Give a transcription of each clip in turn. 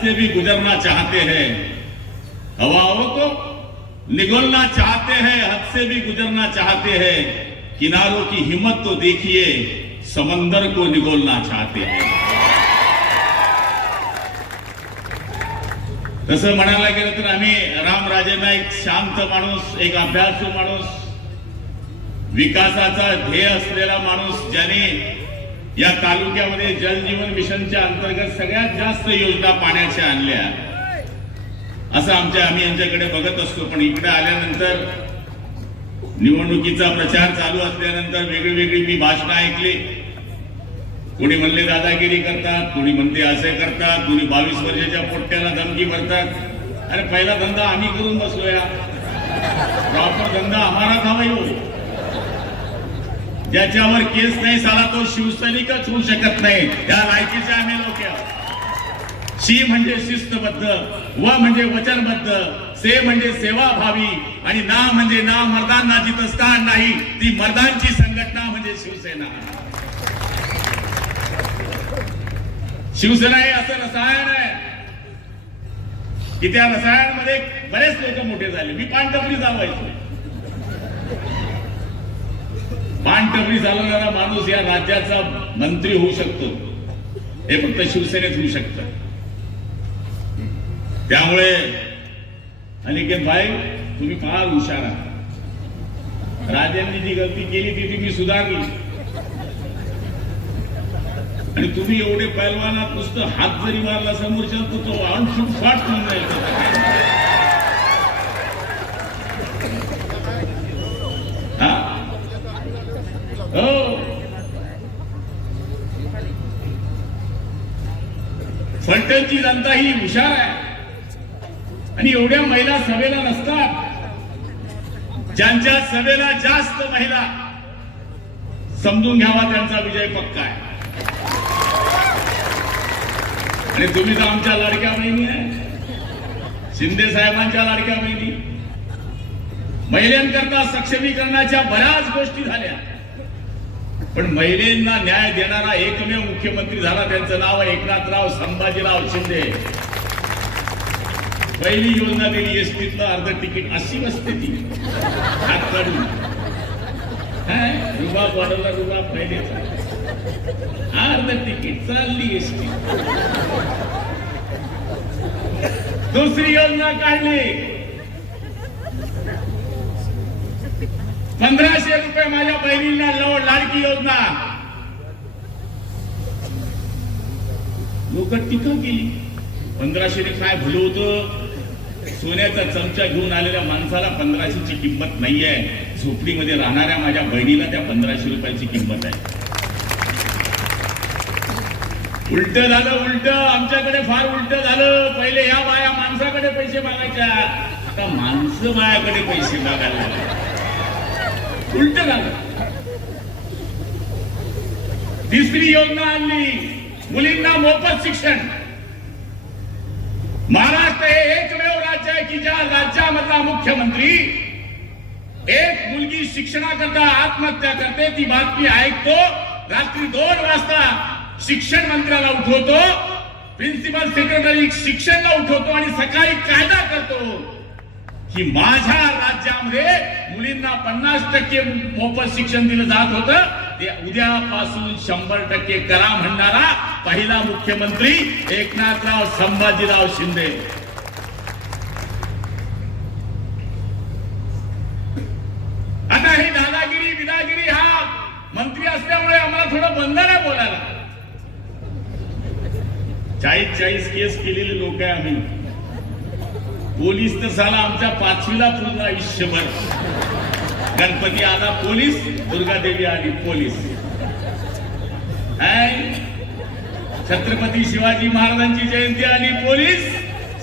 से भी गुजरना चाहते हैं, हवाओं को निगलना चाहते हैं, हद से भी गुजरना चाहते हैं, किनारों की हिम्मत तो देखिए, समंदर को निगोलना चाहते हैं. तसं म्हणायला गेलं तर आम्ही रामराजेंना एक शांत माणूस, एक अभ्यासू माणूस, विकासाचा ध्येय असलेला माणूस, ज्याने या तालुक्यामध्ये जलजीवन मिशनच्या अंतर्गत सगळ्यात जास्त योजना पाण्याच्या आणल्या, असं आम्ही यांच्याकडे बघत असतो. पण इकडे आल्यानंतर निवडणुकीचा प्रचार चालू असल्यानंतर वेगळी मी भाषणं ऐकली. कोणी म्हणले दादागिरी करतात, कोणी म्हणते असे करतात, कोणी 22 वर्षाच्या पोट्ट्याला धमकी भरतात. अरे पहिला धंदा आम्ही करून बसलोया, प्रॉपर धंदा आम्हाला हवा येऊ. ज्याच्यावर केस नाही साला तो शिवसैनिकच होऊ शकत नाही. त्या लायकीचे आम्ही लोक आहोत. शी म्हणजे शिस्तबद्ध, व म्हणजे वचनबद्ध, से म्हणजे सेवाभावी, आणि ना म्हणजे ना मर्दांना जिथं स्थान नाही ती मर्दांची संघटना म्हणजे शिवसेना. शिवसेना हे असं रसायन आहे की त्या रसायनामध्ये बरेच लोक मोठे झाले. मी पानटपरी चालवायचो. पानटपरी चालवणारा माणूस या राज्याचा मंत्री होऊ शकतो, हे फक्त शिवसेनेत होऊ शकतं. त्यामुळे अनिकेत भाई तुम्ही फार हुशार आहात. राजांनी जी गलती केली ती तुम्ही सुधारली, आणि तुम्ही एवढे पैलवानात नुसतं हात जरी मारला समोरच्या तर तो आणखी फाट होऊन जाईल. हो, फलटणची जनता ही हुशार आहे, आणि एवढ्या महिला सभेला नसतात. ज्यांच्या सभेला जास्त महिला, समजून घ्यावा त्यांचा विजय पक्का आहे. आणि तुम्ही तर आमच्या लाडक्या बहिणी आहे, शिंदे साहेबांच्या लाडक्या बहिणी. महिलांकरता सक्षमीकरणाच्या बऱ्याच गोष्टी झाल्या, पण महिलांना न्याय देणारा एकमेव मुख्यमंत्री झाला, त्यांचं नाव आहे एकनाथराव संभाजीराव शिंदे. पहिली योजना दिली एसटीतलं अर्ध तिकीट, अशी बसते ती हात काढून. रुबाब वाढवला, रुबाब पहिलेचा अर्ध तिकीट, चालली एसटी. दुसरी योजना काढली, 1500 रुपये माझ्या बहिणींना लाडकी योजना. लोक टीका केली. 1500 ने काय भलं होतं? सोन्याचा चमचा घेऊन आलेल्या माणसाला 1500ची किंमत नाहीये. झोपडीमध्ये राहणाऱ्या माझ्या बहिणीला त्या 1500 रुपयाची किंमत आहे. उलट झालं, उलट. आमच्याकडे फार उलट झालं. पहिले या बाया माणसाकडे पैसे मागायच्या, आता माणसं बायाकडे पैसे मागायला लागले. उलट झालं. तिसरी योजना आणली, मुलींना मोफत शिक्षण. महाराष्ट्र हे एकमेव राज्य आहे की ज्या राज्यामधला मुख्यमंत्री एक मुलगी शिक्षणाकरता आत्महत्या करते, ती बातमी ऐकतो, रात्री 2 वाजता शिक्षण मंत्र्याला उठवतो, प्रिन्सिपल सेक्रेटरी शिक्षणला उठवतो, आणि सकाळी कायदा करतो की माझ्या राज्यामध्ये मुलींना 50% मोफत शिक्षण दिलं जात होतं, ते उद्यापासून 100% करा म्हणणारा पहिला मुख्यमंत्री एकनाथराव संभाजीराव शिंदे. आता ही दादागिरी विदागिरी हा मंत्री असल्यामुळे आम्हाला थोडं बंधन आहे बोलायला. 40 केस केलेले लोक आहे आम्ही. पोलीस तर साला आमच्या 5वीला पूर्ण आयुष्यभर. गणपती आला पोलीस, दुर्गादेवी आली पोलीस. छत्रपती शिवाजी महाराजांची जयंती आली पोलीस,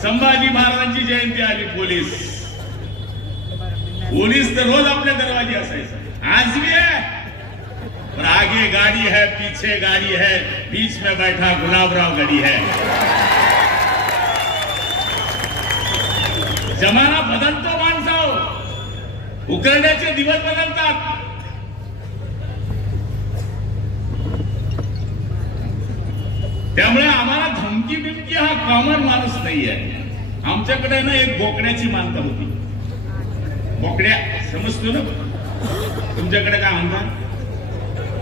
संभाजी महाराजांची जयंती आली पोलीस. पोलीस तर रोज आपल्या दरवाजे असायचं. आज भी है, और आगे गाड़ी है, पीछे गाड़ी है, बीच में बैठा गुलाबराव गड़ी है. जमाना बदलतो माणसाव, उकरण्याचे दिवस बदलतात. त्यामुळे आम्हाला धमकी बिमकी हा कॉमन माणूस नाही आहे. आमच्याकडे ना एक बोकड्याची मानता होती. बोकड्या समजतो ना, तुमच्याकडे काय म्हणतात?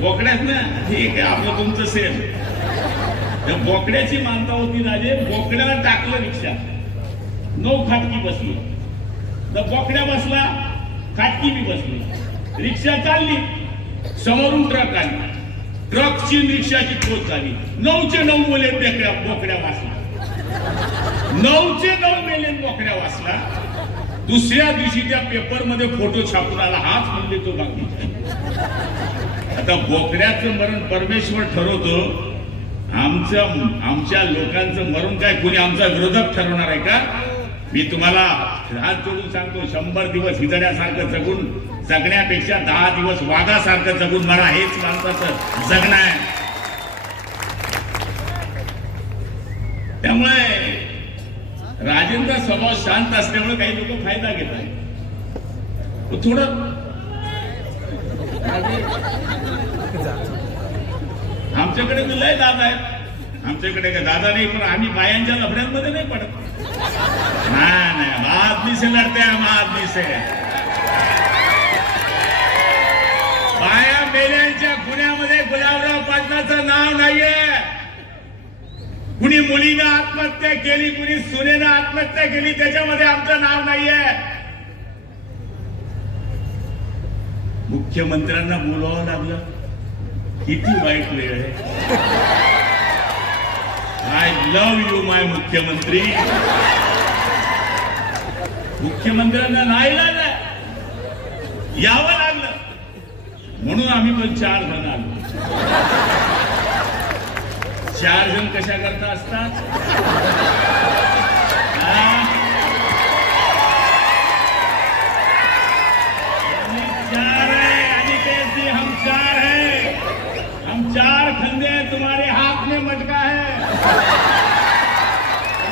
बोकड्यात ना, ठीक आहे, आपलं तुमचं सेम. त्या बोकड्याची मानता होती राजे. बोकड्याला टाकलं रिक्षा, 9 खाटकी बसली. तर बोकड्या बसला, खाटकी बी बसली. रिक्षा चालली, समोरून ट्रक आली. ट्रकची रिक्षाची खोच झाली. 9चे 9 बोले बोकड्या वाचला. 9चे 9 मेले बोकड्या वाचला. दुसऱ्या दिवशी त्या पेपर मध्ये फोटो छापून आला. हाच म्हणजे तो बाकी. आता बोकड्याचं मरण परमेश्वर ठरवतो. आमच्या लोकांचं मरण काय कोणी आमचा विरोधक ठरवणार आहे का? मी तुम्हाला हात जोडून सांगतो, 100 दिवस हिजड्यासारखं जगण्यापेक्षा 10 दिवस वाघासारखं जगून मला हेच माणसाचं जगणं आहे. त्यामुळे राजेंद्र स्वभाव शांत असल्यामुळे काही लोक फायदा घेत आहेत. थोडं आमच्याकडे मी लय दादा आहेत. आमच्याकडे काय दादा नाही, पण आम्ही बायांच्या लफड्यांमध्ये नाही पडत. नाही, आदमी से लढते हम, आदमी से. बाया मेल्यांच्या गुन्ह्यामध्ये गुलाबराव पाटलाचं नाव नाहीये. कुणी मुलीनं आत्महत्या केली, कुणी सुनेनं आत्महत्या केली, त्याच्यामध्ये आमचं नाव नाहीये. मुख्यमंत्र्यांना बोलावं लागलं. किती वाईट वेळ आहे. आय लव्ह यू माय मुख्यमंत्री. मुख्यमंत्र्यांना नाही लागलं, यावं लागलं. म्हणून आम्ही पण 4 जण आलो. 4 जण कशा करता असतात? 4 है अनिकेत जी, हम 4 हैं. हम 4 खंडे हैं, तुम्हारे हाथ में मटका है.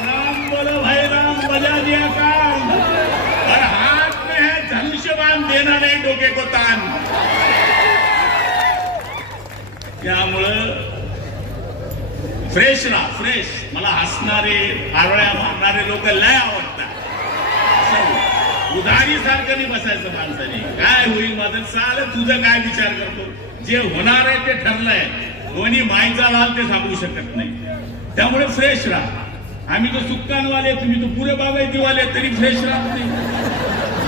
राम बोलो भाई राम, बजा दिया काम. और हाथ में है धनुष्यबाण, देना नहीं डोके को तान. त्यामुळं फ्रेश राहा, फ्रेश. मला हसणारे, आरळ्या मारणारे लोक लय आवडतात. उधारी सारखं नाही बसायचं माणसाने. काय होईल माझं चाल, तुझं काय विचार करतो? जे होणार आहे ते ठरलंय. कोणी माईचा लाल ते सांगू शकत नाही. त्यामुळे फ्रेश राहा. आम्ही तो सुक्कानवाले, तुम्ही तो पुरे बागायतीवाले, तरी फ्रेश राहत नाही.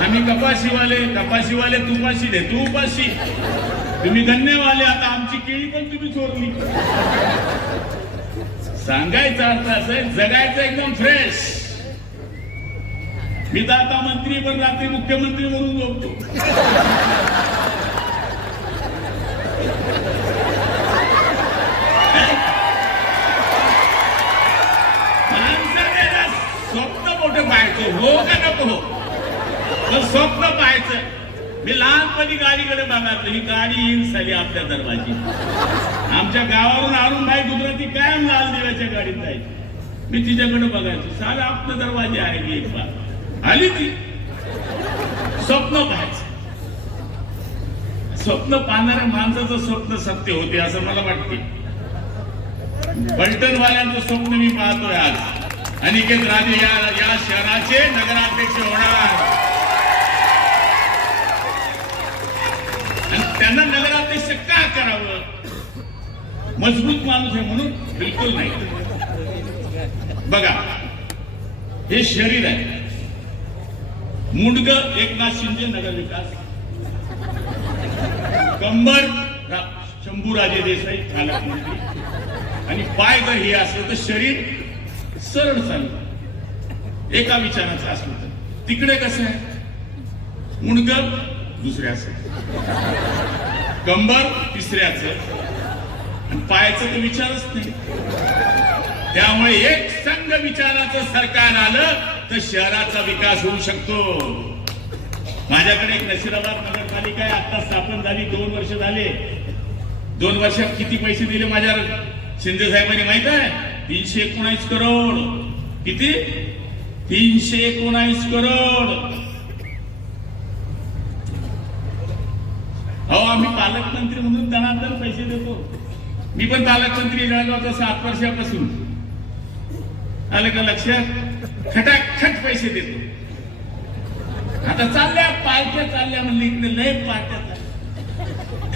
आम्ही कपाशीवाले तुपाशी दे, तू उपाशी. तुम्ही गन्नेवाले, आता आमची केळी पण तुम्ही चोरली. सांगायचा अर्थ असं आहे, जगायचं एकदम फ्रेश. मी तर आता मंत्री, पण रात्री मुख्यमंत्री म्हणून झोपतो. माणसाने स्वप्न मोठं पाहायचं, हो का नको हो, पण स्वप्न पाहायचं. मी लहानपणी गाडीकडे बघायचो. ही गाडी येईल साली आपल्या दरवाजी. आमच्या गावावरून अरुण भाई गुजराती कायम लाल दिव्याच्या गाडीत जायची. मी तिच्याकडे बघायचो. साल आपलं दरवाजे आहे की एक बार आली ती. स्वप्न पाहायचं. स्वप्न पाहणाऱ्या माणसाचं स्वप्न सत्य होते असं मला वाटते. पलटणवाल्यांचं स्वप्न मी पाहतोय आज. अनिकेत राजे या शहराचे नगराध्यक्ष होणार. त्यांना नगराध्यक्ष का करावं? मजबूत माणूस आहे म्हणून? बिलकुल नाही. बघा, हे शरीर आहे. मुंडग एकनाथ शिंदे नगर विकास, कंबर शंभूराजे देसाई पालकमंत्री, आणि पाय जर हे असलं तर शरीर सरळ चाललं. एका विचाराचं असलं तर. तिकडे कसं आहे? मुंडग दुसऱ्याचं, कंबर तिसऱ्याचं, आणि पायाचं तर विचारच नाही. त्यामुळे एक संघ विचाराचं सरकार आलं तर शहराचा विकास होऊ शकतो. माझ्याकडे एक नशिराबाद नगरपालिका आहे, आता स्थापन झाली, 2 वर्ष झाले. 2 वर्षात किती पैसे दिले माझ्या शिंदे साहेबांनी माहित आहे? 319 करोड. किती? 319 करोड. अहो, आम्ही पालकमंत्री म्हणून दणादण पैसे देतो. मी पण पालकमंत्री जळगावचा 7 वर्षापासून. आलं का लक्षात? खटाखट पैसे देतो. आता चालल्या पार्ट्या चालल्या म्हणले इकडे लय पार्ट्या चालल्या.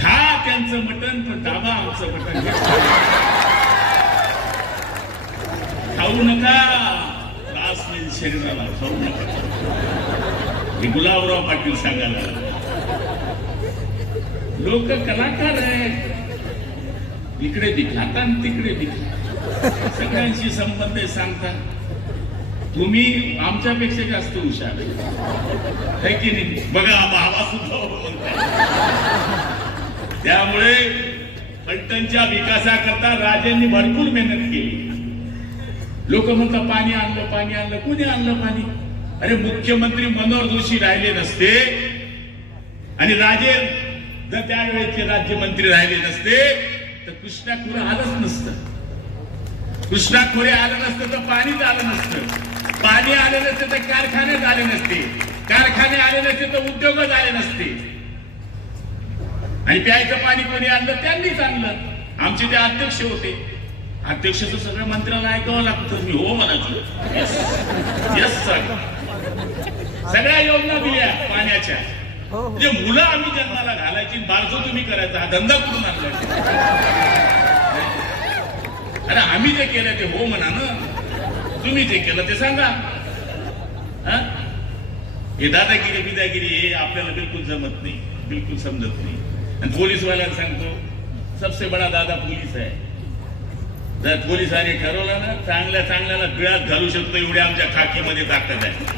खा त्यांचं मटण पण दाबा आमचं मटण. खाऊ नका, त्रास होईल शरीराला, खाऊ नका. हे गुलाबराव पाटील सांगायला. लोक कलाकार आहेत, इकडे दिखलाता आणि तिकडे दिखला, सगळ्यांशी संबंध सांगतात. तुम्ही आमच्यापेक्षा जास्त हुशार आहे की नाही? बघा बाबा सुद्धा बोलताय. त्यामुळे फलटणच्या विकासाकरता राजेंनी भरपूर मेहनत केली. लोक म्हणतात पाणी आणलं, पाणी आणलं. कोणी आणलं पाणी? अरे मुख्यमंत्री मनोहर जोशी राहिले नसते आणि राजे जर त्यावेळेचे राज्यमंत्री राहिले नसते तर कृष्णा खोरे आलंच नसतं. कृष्णा खोरे आलं नसतं तर पाणीच आलं नसतं. पाणी आले नसते तर कारखाने झाले नसते. कारखाने आले नसते तर उद्योग झाले नसते. आणि प्यायचं पाणी कोणी आणलं? त्यांनीच आणलं. आमचे ते अध्यक्ष होते. अध्यक्षाचं सगळ्या मंत्र्याला ऐकावं लागतं. मी हो म्हणायचो. Yes sir. सगळ्या योजना दिल्या पाण्याच्या. म्हणजे मुलं आम्ही जन्माला घालायची, बारसो तुम्ही करायचा. हा धंदा कुठून आणलाय? अरे आम्ही जे केलं ते हो म्हणा ना. तुम्ही जे केलं ते सांगा. हे दादागिरी बिदागिरी हे आपल्याला बिलकुल जमत नाही, बिलकुल समजत नाही. आणि पोलीसवाल्याला सांगतो, सबसे बडा दादा पोलीस आहे. जर पोलिसांनी ठरवलं ना, चांगल्या चांगल्याला बिळात घालू शकतो एवढ्या आमच्या खाकीमध्ये ताकद आहे.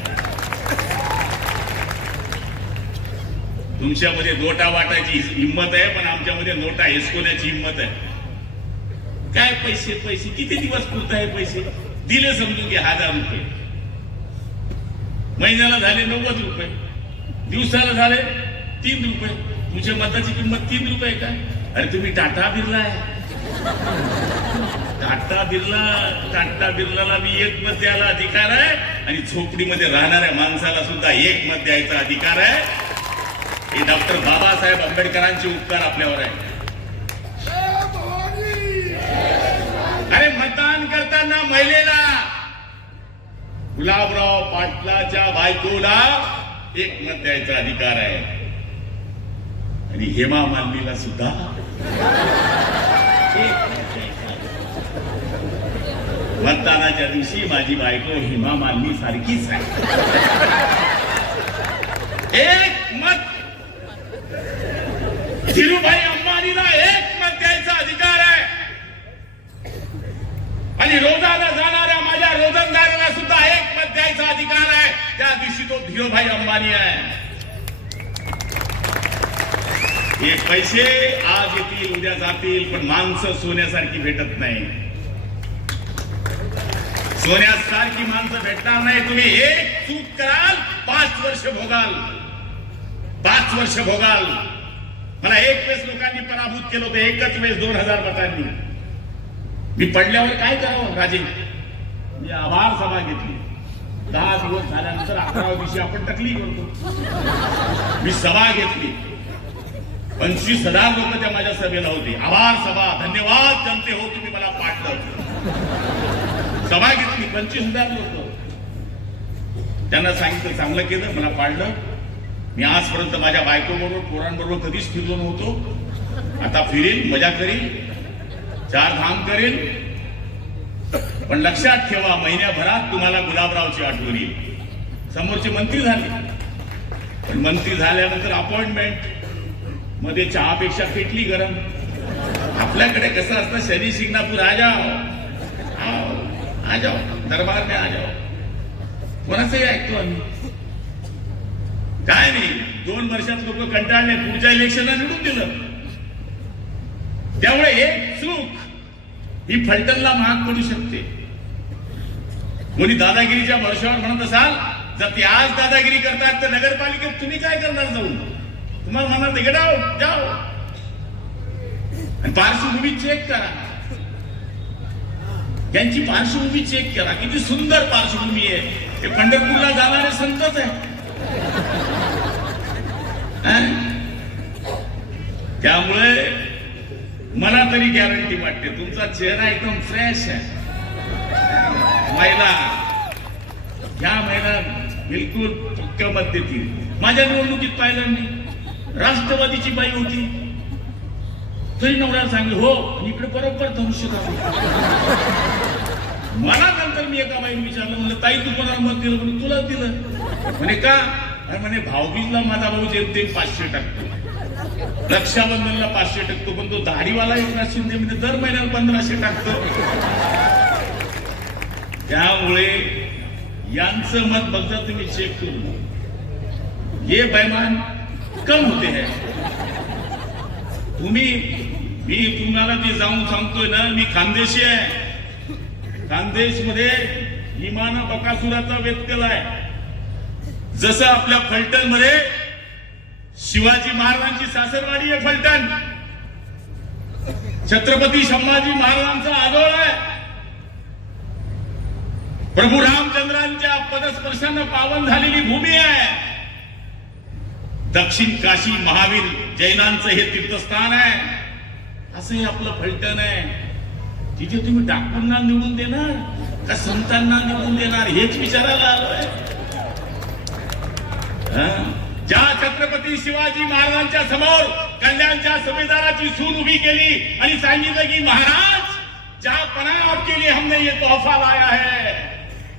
तुमच्यामध्ये नोटा वाटायची हिंमत आहे, पण आमच्यामध्ये नोटा हिसकवण्याची हिंमत आहे. काय पैसे पैसे किती दिवस पुरत आहे? पैसे दिले समजून घे 1000 रुपये, महिन्याला झाले 90 रुपये, दिवसाला झाले 3 रुपये. तुमच्या मताची किंमत 3 रुपये का? अरे तुम्ही टाटा बिर्ला आहे. टाटा बिर्लाला मी 1 मत द्यायला अधिकार आहे आणि झोपडीमध्ये राहणाऱ्या माणसाला सुद्धा 1 मत द्यायचा अधिकार आहे. हे डॉक्टर बाबासाहेब आंबेडकरांचे उपकार आपल्यावर आहे. अरे मतदान करताना महिलेला, गुलाबराव पाटलाच्या बायकोला 1 मत द्यायचा अधिकार आहे आणि हेमा मालिनीला सुद्धा 1 मत द्यायचा. मतदानाच्या दिवशी माझी बायको हेमा मालिनी सारखीच आहे. 1 मत. धीरूभाई अंबानीला 1 मत द्यायचा अधिकार आहे आणि रोजाला जाणाऱ्या माझ्या रोजंदाराला सुद्धा 1 मत द्यायचा अधिकार आहे. त्या दिवशी तो धीरूभाई अंबानी आहे. हे पैसे आज येतील उद्या जातील, पण माणसं सोन्यासारखी भेटत नाही. सोन्यासारखी माणसं भेटणार नाही. तुम्ही एक चूक कराल 5 वर्ष भोगाल. 5 वर्ष भोगाल. मला 1 वेळेस लोकांनी पराभूत केलं होतं, एकच वेळेस 2000 मतांनी. मी पडल्यावर काय करावं राजे? मी आभार सभा घेतली. 10 दिवस झाल्यानंतर 11व्या दिवशी आपण टकली करतो. मी सभा घेतली. 25,000 लोक त्या माझ्या सभेला होते. आभार सभा. धन्यवाद जनते हो, तुम्ही मला पाडलं. सभा घेतली. 25,000 लोक. त्यांना सांगितलं चांगलं केलं, मला पाडलं. मी आजपर्यंत माझ्या बायकोबरोबर पोरांबरोबर कधीच फिरलो नव्हतो. आता फिरेल, मजा करील, 4 धाम करेल. पण लक्षात ठेवा, महिन्याभरात तुम्हाला गुलाबरावची आठवण येईल. समोरचे मंत्री झाले, पण मंत्री झाल्यानंतर अपॉइंटमेंट मध्ये चहापेक्षा पेटली गरम. आपल्याकडे कसं असतं, शनी शिंगणापूर आ जाओ, आ जाओ, दरबार में आ जाओ. कोणाचंही ऐकतो आम्ही. काय नाही, 2 वर्षात लोक कंटाळले, पुढच्या इलेक्शनला निवडून दिलं. त्यामुळे एक चूक ही फलटणला महाग पडू शकते. कोणी दादागिरीच्या भरोशावर म्हणत असाल, जर ते आज दादागिरी करतात तर नगरपालिकेत तुम्ही काय करणार जाऊन? तुम्हाला म्हणणार ते गडाव जाओ. आणि पार्श्वभूमी चेक करा, त्यांची पार्श्वभूमी चेक करा. किती सुंदर पार्श्वभूमी आहे. ते पंढरपूरला जाणारे संतच आहे. त्यामुळे मला तरी गॅरंटी वाटते तुमचा चेहरा एकदम फ्रेश आहे. पाहिला या महिन्यात बिलकुल पक्क मत देतील. माझ्या निवडणुकीत पाहिलं नाही, राष्ट्रवादीची बाई होती तरी नवऱ्याला सांगले हो, इकडे बरोबर धनुष्य मला. नंतर मी एका बाईने विचारलं, म्हणलं ताई तू कोणाला मत दिलं? म्हणे तुला दिलं. म्हणे का? अरे म्हणे भाऊबीजला माझा भाऊ जेमते 500 टाकतो, रक्षाबंधनला 500 टाकतो, पण तो दाढीवाला एकनाथ शिंदे म्हणजे दर महिन्याला 1500 टाकतो. त्यामुळे यांचं मत बघता तुम्ही चेक करून, ये बेईमान कम होते हैं. मी तुम्हाला ते जाऊन सांगतोय ना, मी खानदेशी आहे. खानदेश मध्ये इमाना बकासुराचा वेध केलाय. जसं आपल्या फलटण मध्ये शिवाजी महाराजांची सासरवाडी आहे फलटण, छत्रपती संभाजी महाराजांचा आदोळ आहे, प्रभू रामचंद्रांच्या पदस्पर्शानं पावन झालेली भूमी आहे. दक्षिण काशी महावीर जैनांचं हे तीर्थस्थान आहे. असं हे आपलं फलटण आहे. तिथे तुम्ही डाकूंना निवडून देणार का संतांना निवडून देणार हेच विचारायला आलोय. ज्या छत्रपती शिवाजी महाराजांच्या समोर कल्याणच्या सुभेदाराची सून उभी केली आणि सांगितलं की महाराज जहां पनाह आपके लिए हमने ये तोहफा लाया है,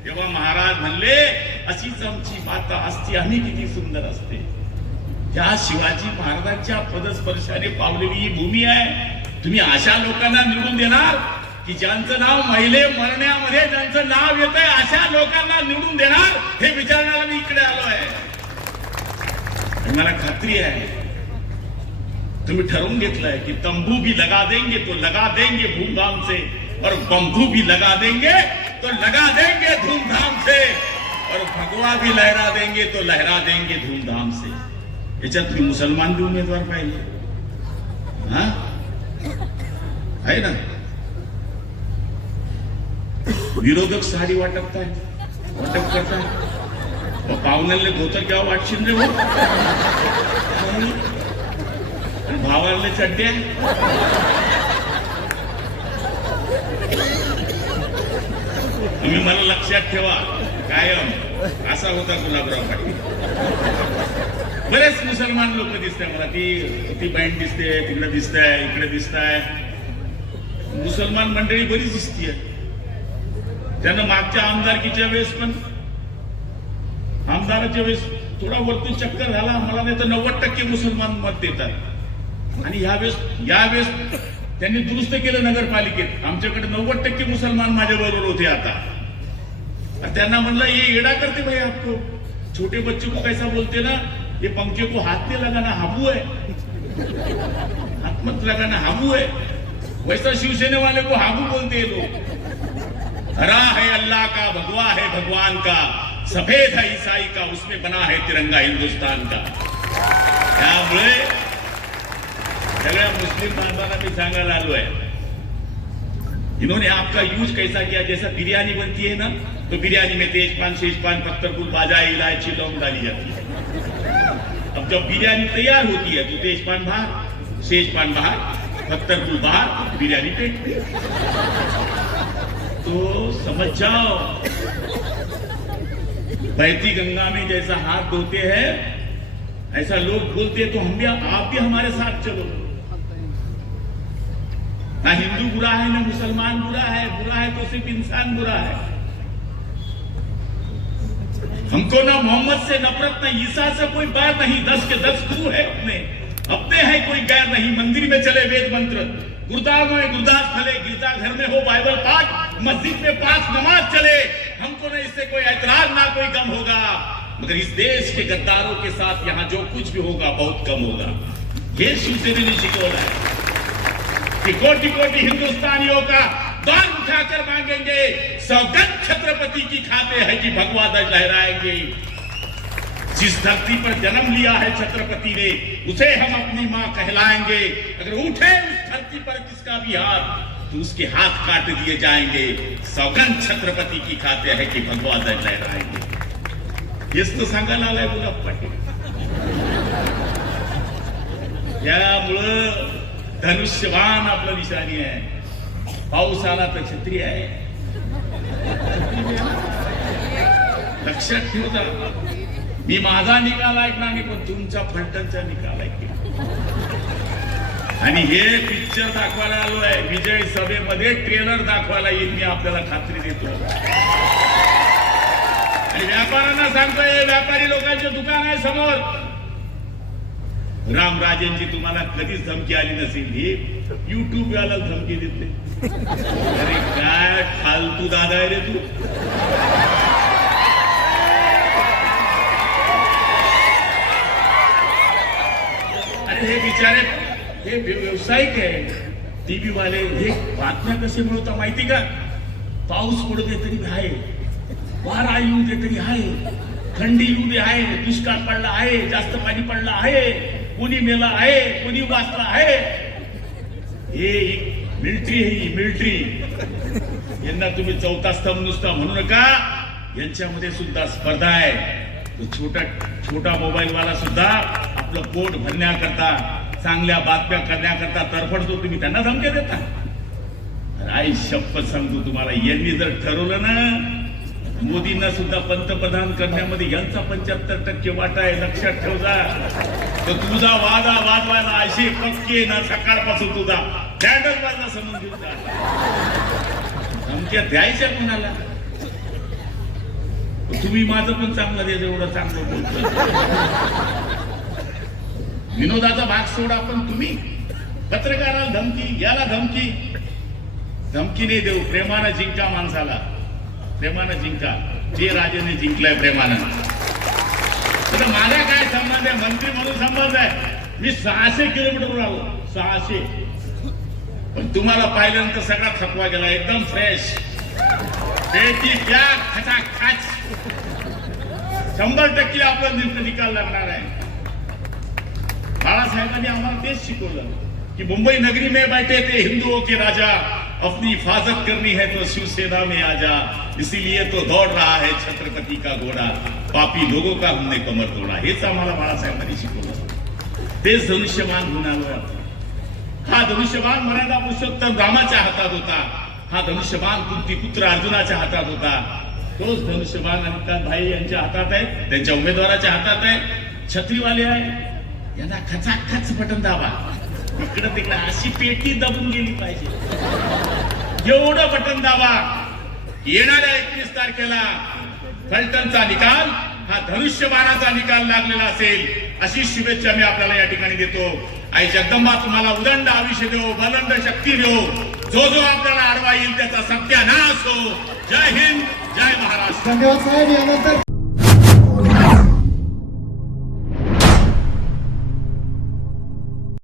तेव्हा महाराज म्हणले अशीच आमची माता असती आम्ही किती सुंदर असते. त्या शिवाजी महाराजांच्या पदस्पर्शाने पावलेली ही भूमी आहे. तुम्ही अशा लोकांना निवडून देणार की ज्यांचं नाव महिले मरण्यामध्ये ज्यांचं नाव येतंय अशा लोकांना निवडून देणार? हे विचारण्याला मी इकडे आलो आहे. मला खात्री आहे तुम्ही ठरवून घेतलंय की तंबू भी लगा देंगे तो लगा देंगे धूमधाम से, और बंबू भी लगा देंगे तो लगा देंगे धूमधाम से, और भगवा भी लहरा देंगे तो लहरा देंगे धूमधाम से. याच्यात तुम्ही मुसलमान भी उमेदवार पाहिजे हा आहे ना. विरोधक साडी वाटप करताय, पाहुण्याला धोतर केव्हा वाटशील रे हो, भावाला चड्ड्या. तुम्ही मला लक्षात ठेवा कायम असा होता गुलाबराव पाटील. बरेच मुसलमान लोक दिसतात मला, ती बँड दिसते, तिकडे दिसताय, इकडे दिसताय. मुसलमान मंडळी बरीच दिसतीये. त्यांना मागच्या आमदारकीच्या वेळेस पण आमदाराच्या वेळेस थोडा वरती चक्कर झाला मला, नाही तर 90% मुसलमान मत देतात. आणि यावेळेस त्यांनी दुरुस्त केलं नगरपालिकेत. आमच्याकडे 90% मुसलमान माझ्या बरोबर होते. आता त्यांना म्हणलं ये येडा करते भाई आपको, छोटे बच्चे को कैसा बोलते ना, ये पंखे को हाथ नहीं लगाना हाबू है, हाथ मत लगाना हाबू है, वैसा शिवसेना वाले को हाबू बोलते हैं लोग. हरा है अल्लाह का, भगवा है भगवान का, सफेद है ईसाई का, उसमें बना है तिरंगा हिंदुस्तान का. त्यामुळे सगळ्या मुस्लिम बांधवांना मी सांगायला आलो आहे, इन्होंने आपका यूज कैसा किया. जैसा बिरयानी बनती है ना, तो बिरयानी में तेजपान शेजपान पत्थरकुल बाजा इलायची लौंग डाली जाती है. अब जब बिरयानी तैयार होती है तो तेजपान बाहर, शेजपान बाहर, पत्थरकुल बाहर, बिरयानी पेट पे. तो समझ जाओ, बहती गंगा में जैसा हाथ धोते हैं ऐसा लोग बोलते हैं, तो हम भी आप भी हमारे साथ चलो. ना हिंदू बुरा है ना मुसलमान बुरा है तो सिर्फ इंसान बुरा है. हमको ना मोहम्मद से नफरत, ना ईसा से कोई बैर नहीं. 10 के 10 गुरु है अपने हैं, कोई गैर नहीं. मंदिर में चले वेद मंत्र, गुरुद्वारा में गुरदास फले, गिरजा घर में हो बाइबल पाठ, मस्जिद में 5 नमाज चले. हमको ना इससे कोई ऐतराज ना कोई गम होगा, मगर इस देश के गद्दारों के साथ यहाँ जो कुछ भी होगा बहुत कम होगा. ये शिवसेना ने शिकवला है कि कोटि कोटि हिंदुस्तानियों का दान उठाकर मांगेंगे, सौगंध छत्रपति की खाते हैं कि भगवा ध्वज लहराएंगे. जिस धरती पर जन्म लिया है छत्रपति ने, उसे हम अपनी मां कहलाएंगे. अगर उठे उस धरती पर किसका भी हाथ तो उसके हाथ काट दिए जाएंगे. सौगंध छत्रपति की खाते हैं कि भगवा ध्वज लहराएंगे. हेच तो सांगायला आलाय गुलाब पाटील. यामुळं धनुष्यवान आपलं निशाणी आहे. पाऊस आला तर छत्री आहे. आहे ना. लक्षात ठेवता, मी माझा निकाल ऐकणार नाही, पण तुमचा फलटणचा निकाल ऐकेल. आणि हे पिक्चर दाखवायला आलो आहे, विजय सभेमध्ये ट्रेलर दाखवायला येईल, मी आपल्याला खात्री देतो. आणि व्यापाऱ्यांना सांगतोय, व्यापारी लोकांचे दुकान आहे समोर, रामराजेंची तुम्हाला कधीच धमकी आली नसेल, ही युट्यूब वाला धमकी देते. अरे काय फालतू दादा आहे रे तू. अरे हे बिचारे हे व्यावसायिक आहे, टीव्ही वाले, हे बातम्या कसे मिळवता माहिती का? पाऊस पडू दे तरी आहे, वारा येऊ दे तरी आहे, थंडी येऊ दे आहे, दुष्काळ पडला आहे, जास्त पाणी पडलं आहे, कोणी मेला आहे, कोणी वाचला आहे. हे मिलिटरी आहे, मिलिटरी. यांना तुम्ही चौथा स्तंभ नुसता म्हणू नका, यांच्यामध्ये सुद्धा स्पर्धा आहे. तो छोटा मोबाईल वाला सुद्धा आपलं पोट भरण्याकरता, चांगल्या बातम्या करण्याकरता तरफडतो, तुम्ही त्यांना धमकी देता. आई शपथ सांगतो तुम्हाला, यांनी जर ठरवलं ना मोदींना सुद्धा पंतप्रधान करण्यामध्ये यांचा 75% वाटा आहे, लक्षात ठेवजा. तर तुझा वादा वाजवायला अशी पक्की ना, सकाळपासून तुझा बँडच वाजला समजून घेऊन धमक्या द्यायच्या कोणाला? तुम्ही माझं पण चांगलं द्या, एवढं चांगलं बोलतो. विनोदाचा भाग सोडा, पण तुम्ही पत्रकाराला धमकी, याला धमकी. धमकी नाही देऊ, प्रेमानं जिंका माणसाला, प्रेमानं जिंका. जे राजेने जिंकलाय प्रेमानं. तर माझा काय संबंध आहे? मंत्री म्हणून संबंध आहे. मी 600 किलोमीटरवर आलो, 600. पण तुम्हाला पाहिल्यानंतर सगळा थकवा गेला, एकदम फ्रेश. पेटी क्या खचाखच 100% आपला निकाल लागणार आहे. बाळासाहेबांनी आम्हाला तेच शिकवलं की मुंबई नगरी में बैठे थे हिंदुओं के राजा, अपनी हिफाजत करनी है तो शिवसेना में आजा, इसीलिए तो दौड़ रहा है छत्रपति का घोड़ा, पापी लोगों का हमने कमर तोड़ा. हेच आम्हाला बाळासाहेबांनी शिकवलं. तेच धनुष्यबाण घेऊन आलोय. हा धनुष्यबाण मर्यादा पुरुषोत्तम रामाच्या हातात होता, हा धनुष्यबाण कुंतीपुत्र अर्जुनाच्या हातात होता. तोच धनुष्यबाण अनिकांत भाई यांच्या हातात आहे, त्यांच्या उमेदवाराच्या हातात आहे. छत्रीवाले आहे, यांना खचाखच बटन दाबा, इकडं तिकडं अशी पेटी दबून गेली पाहिजे, एवढं बटन दाबा. येणाऱ्या 21 तारखेला फलटणचा निकाल हा धनुष्यबाणाचा निकाल लागलेला असेल, अशी शुभेच्छा मी आपल्याला या ठिकाणी देतो. आई जगदंबा तुम्हाला उदंड आयुष्य देव, बलंड शक्ती देव. जो जो आपल्याला आडवा येईल त्याचा सत्यानाश हो. जय हिंद, जय महाराष्ट्र. धन्यवाद साहेब. यानंतर